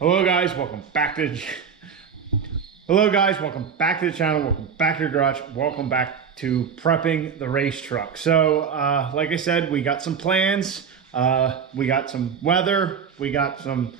Hello guys, welcome back to the channel, welcome back to the garage, welcome back to prepping the race truck. So like I said, we got some plans, we got some weather, we got some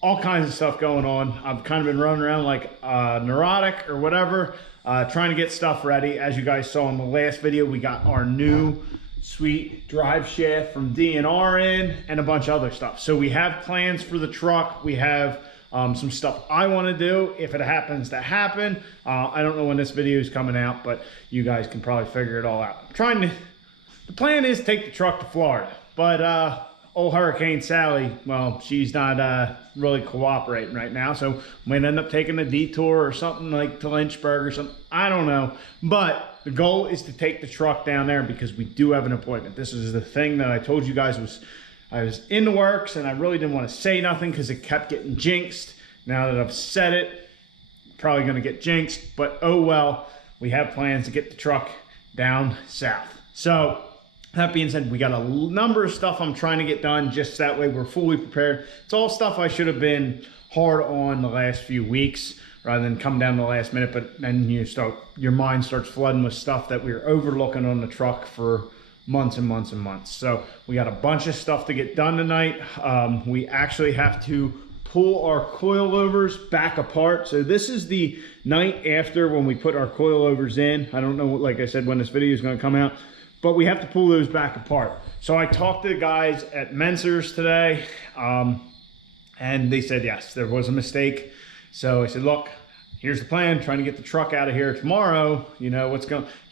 all kinds of stuff going on. I've kind of been running around like neurotic or whatever, trying to get stuff ready. As you guys saw in the last video, we got our new sweet drive shaft from DNR in and a bunch of other stuff. So we have plans for the truck. We have some stuff I want to do if it happens to happen. I don't know when this video is coming out, but you guys can probably figure it all out. The plan is to take the truck to Florida, but old Hurricane Sally, well, she's not really cooperating right now, so we might end up taking a detour or something like to Lynchburg or something. I don't know, but the goal is to take the truck down there because we do have an appointment. This is the thing that I told you guys I was in the works, and I really didn't want to say nothing because it kept getting jinxed. Now that I've said it, probably going to get jinxed, but oh well. We have plans to get the truck down south. So that being said, we got a number of stuff I'm trying to get done just that way we're fully prepared. It's all stuff I should have been hard on the last few weeks rather than come down the last minute, but then your mind starts flooding with stuff that we were overlooking on the truck for months and months and months. So we got a bunch of stuff to get done tonight. We actually have to pull our coilovers back apart. So this is the night after when we put our coilovers in. I don't know, like I said, when this video is going to come out, but we have to pull those back apart. So I talked to the guys at Menser's today, and they said, yes, there was a mistake. So I said, look, here's the plan, trying to get the truck out of here tomorrow. You know,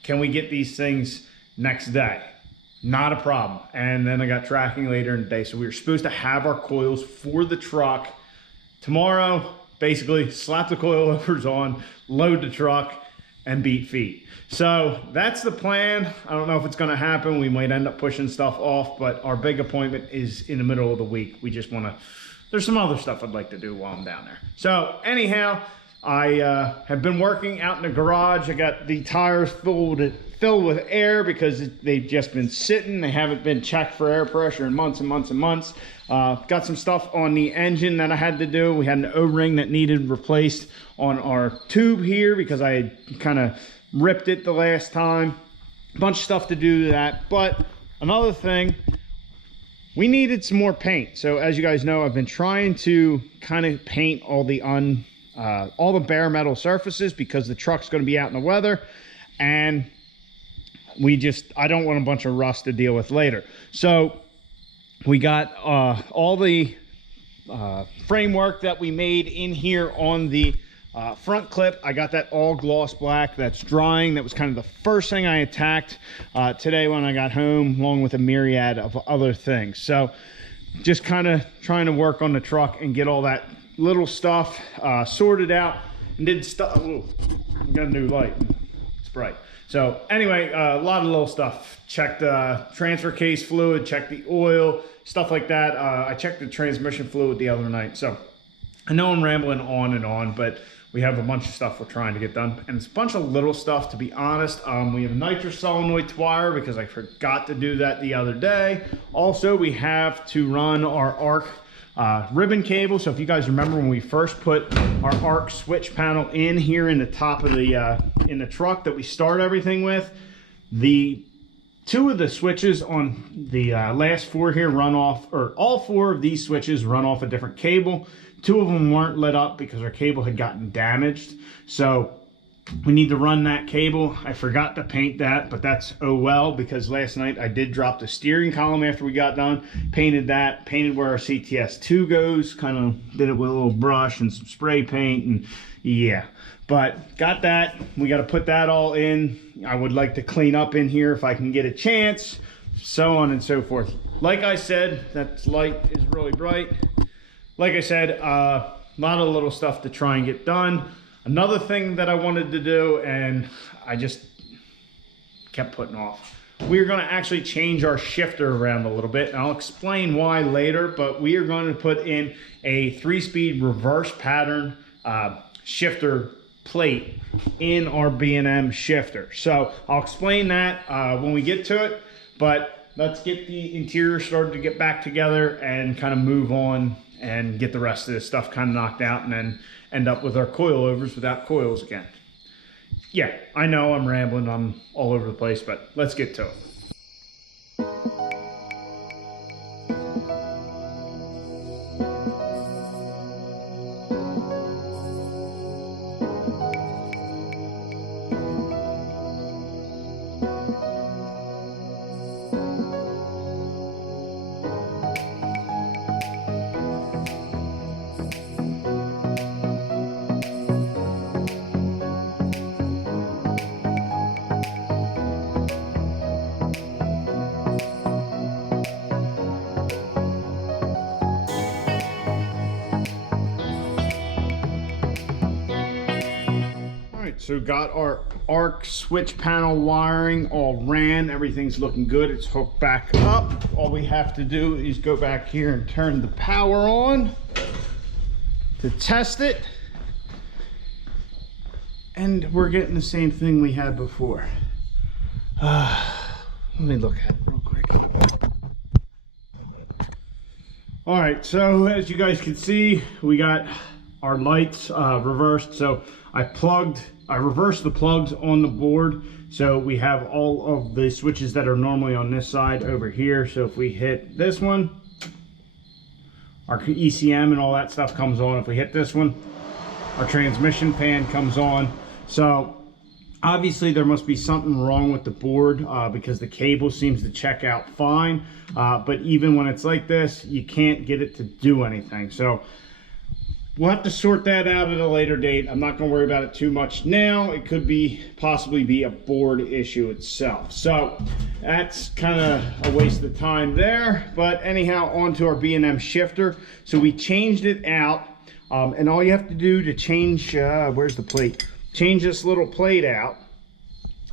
can we get these things next day? Not a problem. And then I got tracking later in the day. So we were supposed to have our coils for the truck tomorrow, basically slap the coilovers on, load the truck, and beat feet. So that's the plan. I don't know if it's gonna happen. We might end up pushing stuff off, but our big appointment is in the middle of the week. We just wanna, there's some other stuff I'd like to do while I'm down there. So anyhow, I have been working out in the garage. I got the tires filled with air because they've just been sitting. They haven't been checked for air pressure in months and months and months. Got some stuff on the engine that I had to do. We had an O-ring that needed replaced on our tube here because I had kind of ripped it the last time. A bunch of stuff to do to that. But another thing, we needed some more paint. So as you guys know, I've been trying to kind of paint all the bare metal surfaces because the truck's going to be out in the weather, and I don't want a bunch of rust to deal with later. So we got all the framework that we made in here on the front clip. I got that all gloss black. That's drying. That was kind of the first thing I attacked today when I got home, along with a myriad of other things. So just kind of trying to work on the truck and get all that little stuff sorted out, and did stuff. Oh, got a new light. It's bright. So anyway, a lot of little stuff. Checked transfer case fluid, checked the oil, stuff like that. I checked the transmission fluid the other night. So I know I'm rambling on and on, but we have a bunch of stuff we're trying to get done, and it's a bunch of little stuff, to be honest. We have a nitrous solenoid wire because I forgot to do that the other day. Also, we have to run our arc ribbon cable. So if you guys remember when we first put our arc switch panel in here in the top of the in the truck that we start everything with, the two of the switches on the last four here run off, or all four of these switches run off a different cable. Two of them weren't lit up because our cable had gotten damaged, so we need to run that cable. I forgot to paint that, but that's oh well, because last night I did drop the steering column after we got done. Painted that, painted where our CTS2 goes, kind of did it with a little brush and some spray paint, and yeah. But got that. We got to put that all in. I would like to clean up in here if I can get a chance, so on and so forth. Like I said, that light is really bright. Like I said, a lot of little stuff to try and get done. Another thing that I wanted to do, and I just kept putting off, we're going to actually change our shifter around a little bit, and I'll explain why later, but we are going to put in a 3-speed reverse pattern shifter plate in our B&M shifter. So I'll explain that when we get to it, but let's get the interior started to get back together and kind of move on and get the rest of this stuff kind of knocked out, and then end up with our coilovers without coils again. Yeah, I know I'm rambling, I'm all over the place, but let's get to it. So got our arc switch panel wiring all ran, everything's looking good, it's hooked back up. All we have to do is go back here and turn the power on to test it, and we're getting the same thing we had before. Let me look at it real quick. All right, so as you guys can see, we got our lights reversed. So I reversed the plugs on the board, so we have all of the switches that are normally on this side over here. So if we hit this one, our ECM and all that stuff comes on. If we hit this one, our transmission pan comes on. So obviously there must be something wrong with the board because the cable seems to check out fine, but even when it's like this, you can't get it to do anything. So we'll have to sort that out at a later date. I'm not going to worry about it too much now. It could possibly be a board issue itself. So that's kind of a waste of time there. But anyhow, onto our B&M shifter. So we changed it out. And all you have to do to change, where's the plate? Change this little plate out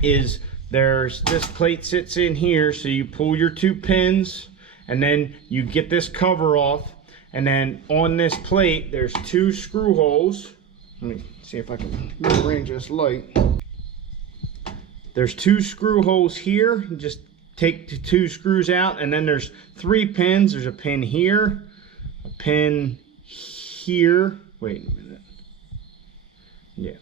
is there's this plate sits in here. So you pull your 2 pins and then you get this cover off. And then on this plate, there's 2 screw holes. Let me see if I can rearrange this light. There's 2 screw holes here. You just take the 2 screws out, and then there's 3 pins. There's a pin here, a pin here. Wait a minute. Yeah.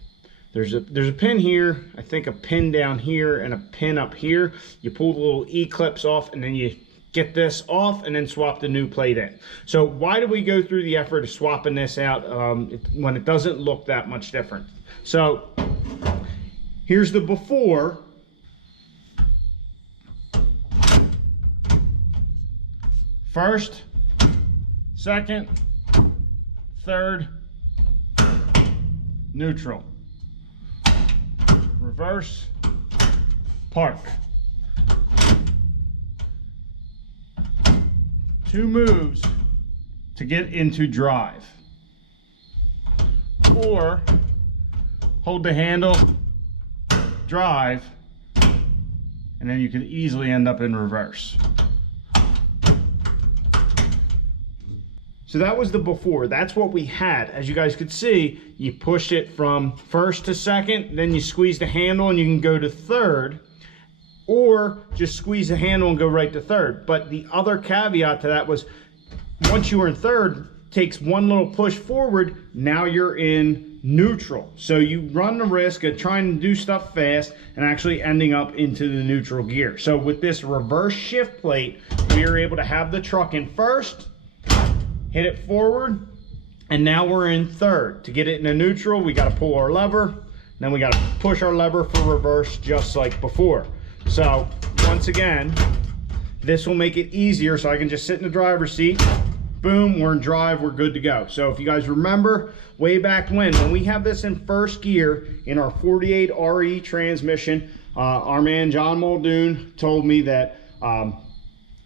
There's a pin here, I think a pin down here, and a pin up here. You pull the little E-clips off, and then you get this off and then swap the new plate in. So why do we go through the effort of swapping this out when it doesn't look that much different? So here's the before. First, second, third, neutral, reverse, park. 2 moves to get into drive, or hold the handle, drive, and then you can easily end up in reverse. So that was the before. That's what we had. As you guys could see, you push it from first to second, then you squeeze the handle and you can go to third, or just squeeze the handle and go right to third. But the other caveat to that was once you were in third, takes 1 little push forward, now you're in neutral. So you run the risk of trying to do stuff fast and actually ending up into the neutral gear. So with this reverse shift plate, we are able to have the truck in first, hit it forward, and now we're in third. To get it in a neutral, we got to pull our lever, then we got to push our lever for reverse just like before. So once again, this will make it easier so I can just sit in the driver's seat, boom, we're in drive, we're good to go. So if you guys remember way back when we have this in first gear in our 48 RE transmission, our man John Muldoon told me that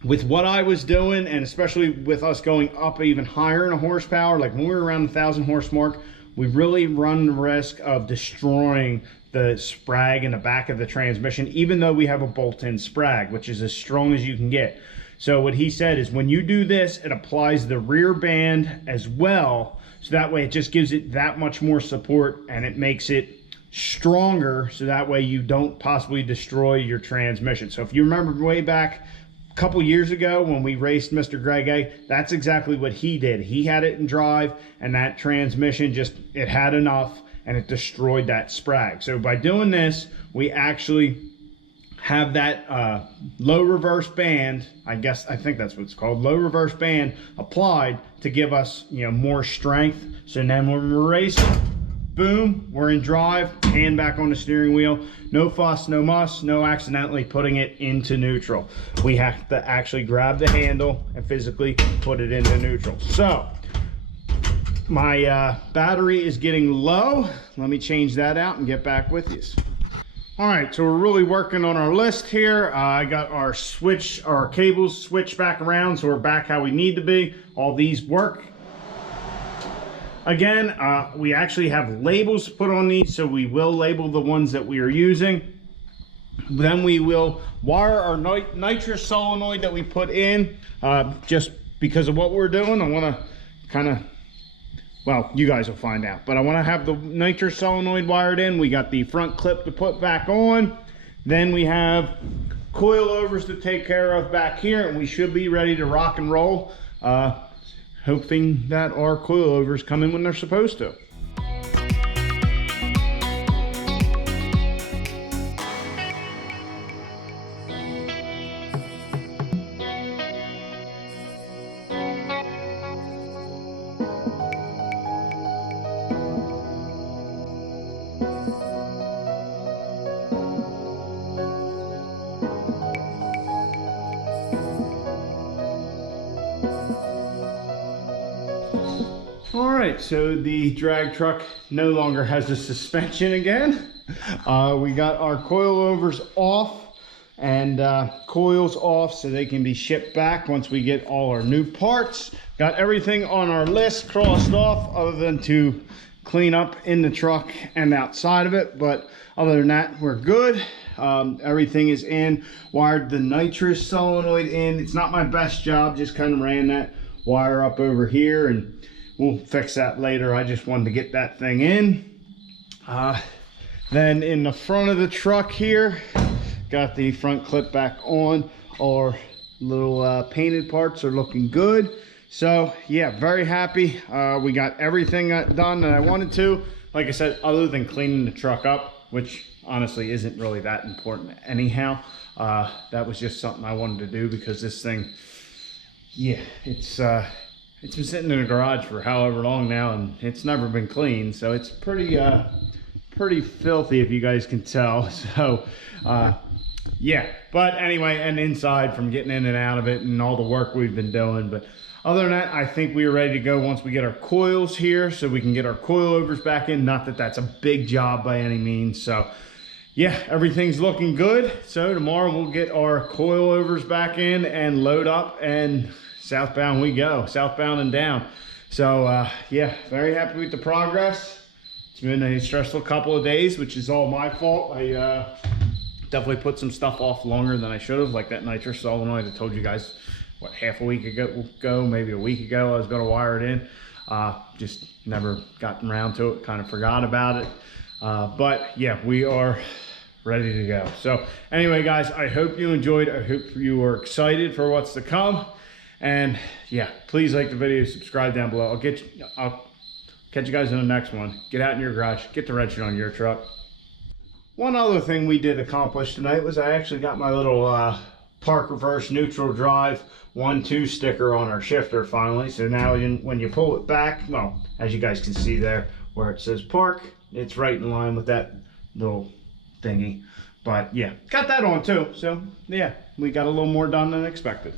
with what I was doing, and especially with us going up even higher in a horsepower, like when we were around the 1,000 horse mark, we really run the risk of destroying the sprag in the back of the transmission, even though we have a bolt-in sprag, which is as strong as you can get. So what he said is when you do this, it applies the rear band as well. So that way it just gives it that much more support and it makes it stronger. So that way you don't possibly destroy your transmission. So if you remember way back couple years ago when we raced Mr. Greg A, that's exactly what he did. He had it in drive, and that transmission just, it had enough and it destroyed that sprag. So by doing this, we actually have that low reverse band, I think that's what it's called, low reverse band applied to give us, you know, more strength. So then when we're racing, boom, we're in drive, hand back on the steering wheel, no fuss, no muss, no accidentally putting it into neutral. We have to actually grab the handle and physically put it into neutral. So my battery is getting low. Let me change that out and get back with you. All right, so we're really working on our list here. I got our cables switched back around, so we're back how we need to be. All these work. Again, we actually have labels put on these, so we will label the ones that we are using. Then we will wire our nitrous solenoid that we put in. Just because of what we're doing, I want to kind of, well, you guys will find out, but I want to have the nitrous solenoid wired in. We got the front clip to put back on. Then we have coilovers to take care of back here, and we should be ready to rock and roll. Hoping that our coilovers come in when they're supposed to. All right, so the drag truck no longer has a suspension again. We got our coilovers off and coils off so they can be shipped back once we get all our new parts. Got everything on our list crossed off other than to clean up in the truck and outside of it. But other than that, we're good. Everything is in. Wired the nitrous solenoid in. It's not my best job, just kind of ran that wire up over here, and we'll fix that later. I just wanted to get that thing in. Then in the front of the truck here, got the front clip back on. Our little painted parts are looking good. So yeah, very happy. We got everything done that I wanted to. Like I said, other than cleaning the truck up, which honestly isn't really that important anyhow. That was just something I wanted to do because this thing, yeah, it's been sitting in the garage for however long now, and it's never been cleaned, so it's pretty filthy, if you guys can tell. So yeah, but anyway, and inside from getting in and out of it and all the work we've been doing. But other than that, I think we are ready to go once we get our coils here, so we can get our coilovers back in. Not that that's a big job by any means. So yeah, everything's looking good. So tomorrow we'll get our coilovers back in and load up, and southbound we go, southbound and down. So yeah, very happy with the progress. It's been a stressful couple of days, which is all my fault. I definitely put some stuff off longer than I should have, like that nitrous solenoid. I told you guys, what, half a week ago, maybe a week ago, I was going to wire it in. Just never gotten around to it, kind of forgot about it. But yeah, we are ready to go. So anyway, guys, I hope you enjoyed. I hope you are excited for what's to come. And yeah, please like the video, subscribe down below. I'll catch you guys in the next one. Get out in your garage, get the wrenching on your truck. One other thing we did accomplish tonight was I actually got my little park reverse neutral drive 1-2 sticker on our shifter finally. So now when you pull it back, well, as you guys can see there where it says park, it's right in line with that little thingy. But yeah, got that on too. So yeah, we got a little more done than expected.